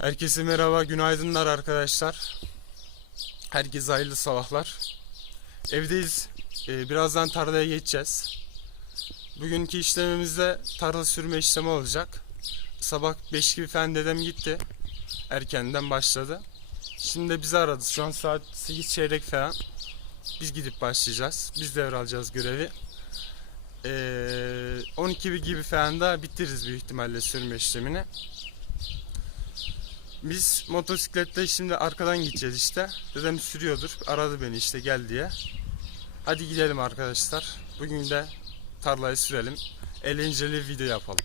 Herkese merhaba, günaydınlar arkadaşlar. Herkese hayırlı sabahlar. Evdeyiz. Ee, birazdan tarlaya geçeceğiz. Bugünkü işlemimizde tarla sürme işlemi olacak. Sabah 5 gibi fen dedem gitti. Erkenden başladı. Şimdi de bizi aradı. Şu an saat 8 çeyrek falan. Biz gidip başlayacağız. Biz devralacağız görevi. Ee, 12 gibi falan da bitiririz büyük ihtimalle sürme işlemini. Biz motosiklette şimdi arkadan gideceğiz işte. Dedem sürüyordur. Aradı beni işte gel diye. Hadi gidelim arkadaşlar. Bugün de tarlayı sürelim. Eğlenceli video yapalım.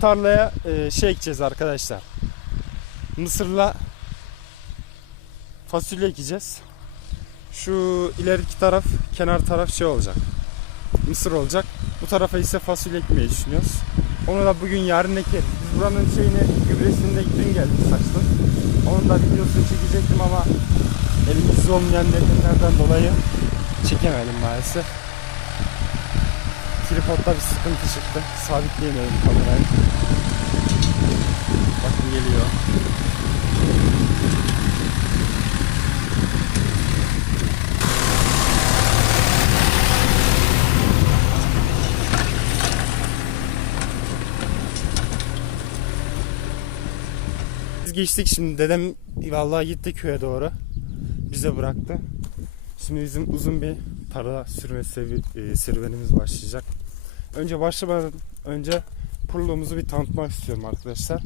tarlaya e, şey ekeceğiz arkadaşlar. Mısırla fasulye ekeceğiz. Şu ileriki taraf, kenar taraf şey olacak. Mısır olacak. Bu tarafa ise fasulye ekmeyi düşünüyoruz. Onu da bugün yarın ekeriz. Biz buranın şeyini, gübresini de dün geldik saçtım. Onun da videosunu çekecektim ama elimizde olmayan nedenlerden dolayı çekemedim maalesef. Tripodda bir sıkıntı çıktı. Sabitleyemedim kamerayı. Bakın geliyor. Biz geçtik şimdi dedem vallahi gitti köye doğru. Bize bıraktı. Şimdi bizim uzun bir tarla sürme sevi- e, serüvenimiz başlayacak. Önce başlamadan önce pulluğumuzu bir tanıtmak istiyorum arkadaşlar.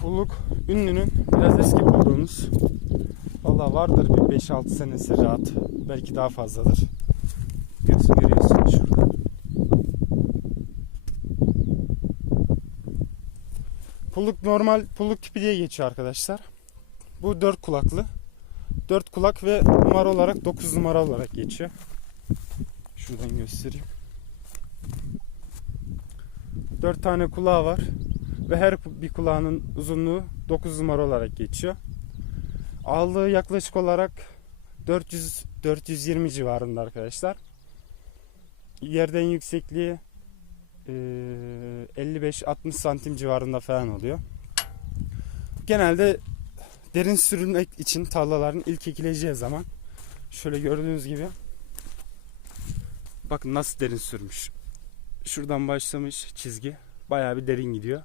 Pulluk ünlünün biraz eski pulluğumuz. Valla vardır bir 5-6 senesi rahat. Belki daha fazladır. Görüyorsun- Görüyorsunuz şurada. Pulluk normal pulluk tipi diye geçiyor arkadaşlar. Bu 4 kulaklı. 4 kulak ve numara olarak 9 numara olarak geçiyor. Şuradan göstereyim. 4 tane kulağı var ve her bir kulağının uzunluğu 9 numara olarak geçiyor. Aldığı yaklaşık olarak 400 420 civarında arkadaşlar. Yerden yüksekliği eee, 55-60 santim civarında falan oluyor. Genelde derin sürülmek için tarlaların ilk ekileceği zaman şöyle gördüğünüz gibi bakın nasıl derin sürmüş. Şuradan başlamış çizgi bayağı bir derin gidiyor.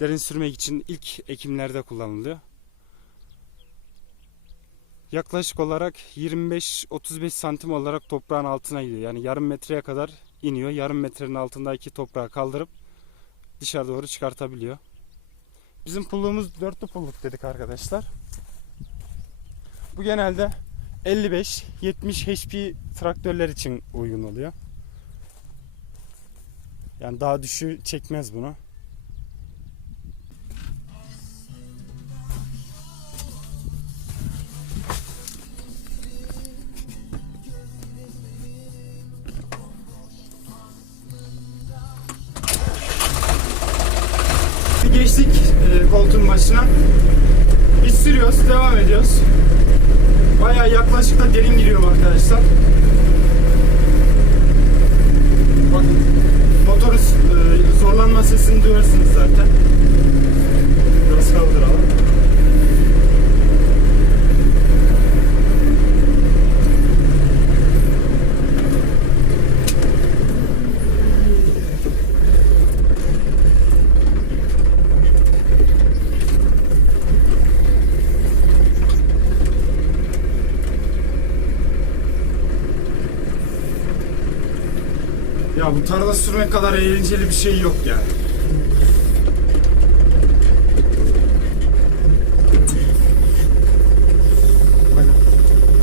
Derin sürmek için ilk ekimlerde kullanılıyor. Yaklaşık olarak 25-35 santim olarak toprağın altına gidiyor. Yani yarım metreye kadar iniyor. Yarım metrenin altındaki toprağı kaldırıp dışarı doğru çıkartabiliyor. Bizim pulluğumuz dörtlü pulluk dedik arkadaşlar. Bu genelde 55-70 HP traktörler için uygun oluyor. Yani daha düşü çekmez bunu. Koltuğun başına. Biz sürüyoruz, devam ediyoruz. Bayağı yaklaşık derin giriyorum arkadaşlar. Bakın Ya bu tarla sürmek kadar eğlenceli bir şey yok yani.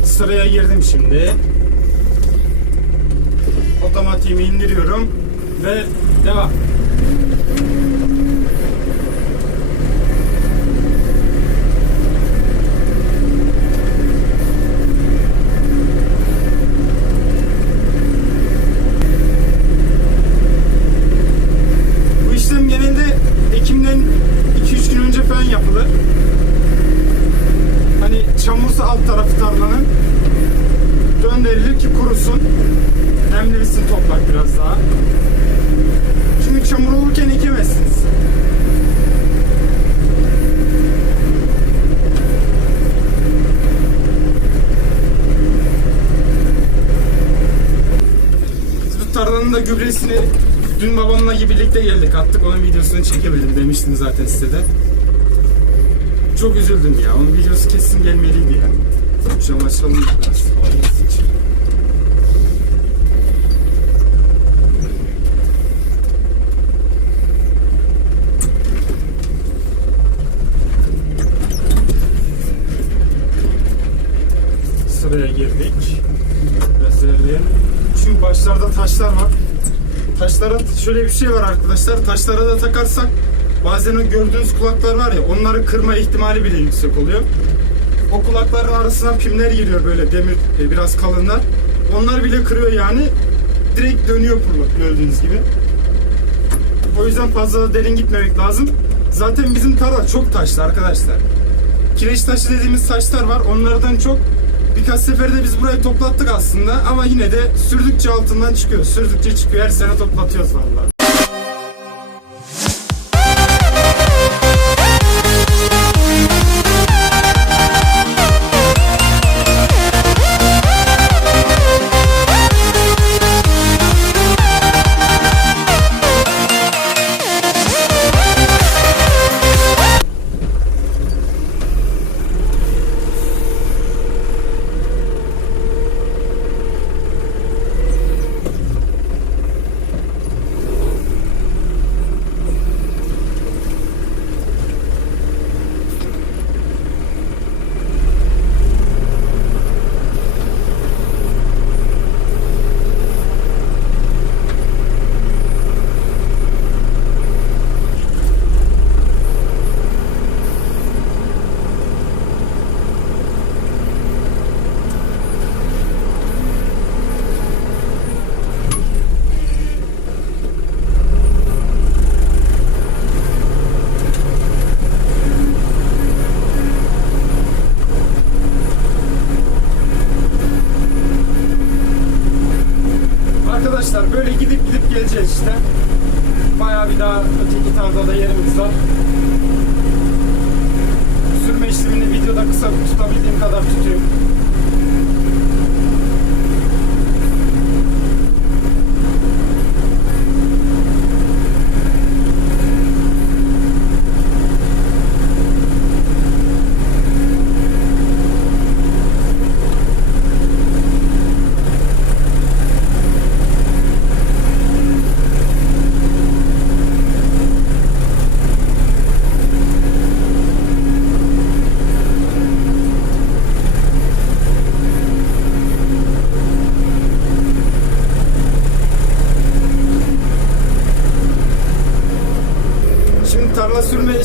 Sıraya girdim şimdi. Otomatiğimi indiriyorum ve devam. Gübresini dün babamla birlikte geldik attık. Onun videosunu çekemedim demiştim zaten size de. Çok üzüldüm ya. Onun videosu kesin gelmeliydi ya. Şu an açalım biraz. Sıraya girdik. Biraz ilerleyelim. Çünkü başlarda taşlar var. Taşlara şöyle bir şey var arkadaşlar. Taşlara da takarsak bazen o gördüğünüz kulaklar var ya onları kırma ihtimali bile yüksek oluyor. O kulakların arasına pimler giriyor böyle demir e, biraz kalınlar. Onlar bile kırıyor yani. Direkt dönüyor pırlak gördüğünüz gibi. O yüzden fazla derin gitmemek lazım. Zaten bizim tarla çok taşlı arkadaşlar. Kireç taşı dediğimiz taşlar var. Onlardan çok birkaç seferde biz burayı toplattık aslında ama yine de sürdükçe altından çıkıyor. Sürdükçe çıkıyor. Her sene toplatıyoruz vallahi.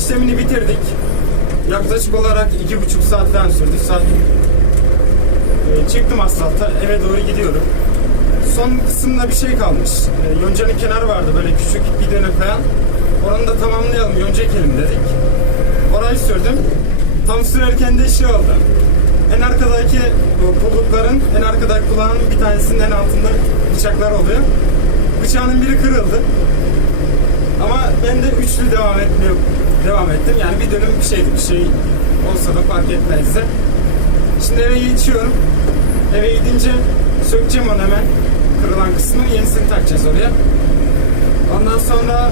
İşlemini bitirdik. Yaklaşık olarak iki buçuk saat falan sürdü. Saat Ee, çıktım asfalta eve doğru gidiyorum. Son kısımda bir şey kalmış. Ee, yoncanın kenarı vardı böyle küçük bir dönem falan. Oranı da tamamlayalım, yonca ekelim dedik. Orayı sürdüm. Tam sürerken de şey oldu. En arkadaki bu pullukların en arkadaki kulağın bir tanesinin en altında bıçaklar oluyor. Bıçağının biri kırıldı. Ama ben de üçlü devam etmiyor devam ettim. Yani bir dönüm bir şeydi. Bir şey olsa da fark etmezdi. Şimdi eve geçiyorum. Eve gidince sökeceğim onu hemen. Kırılan kısmı yenisini takacağız oraya. Ondan sonra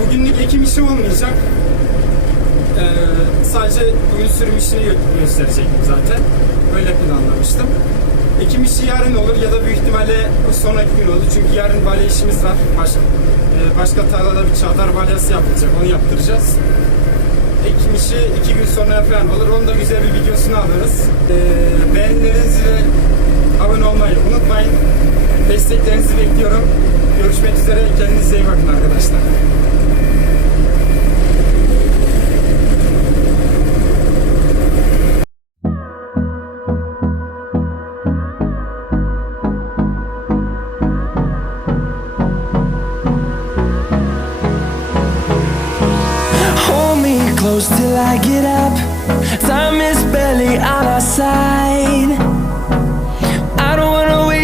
bugünlük ekim işi olmayacak. Ee, sadece bugün sürüm işini gö- gösterecektim zaten. Öyle planlamıştım. Ekim işi yarın olur ya da büyük ihtimalle sonraki gün olur. Çünkü yarın balya işimiz var. Baş, e, başka tarlada bir çavdar balyası yapılacak. Onu yaptıracağız. Ekim işi iki gün sonra falan olur. Onun da güzel bir videosunu alırız. E, beğenilerinizi ve abone olmayı unutmayın. Desteklerinizi bekliyorum. Görüşmek üzere. Kendinize iyi bakın arkadaşlar.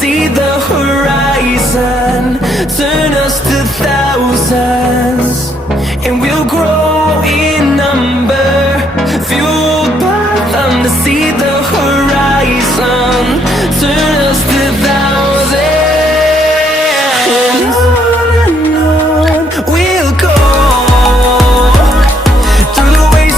see the horizon, turn us to thousands.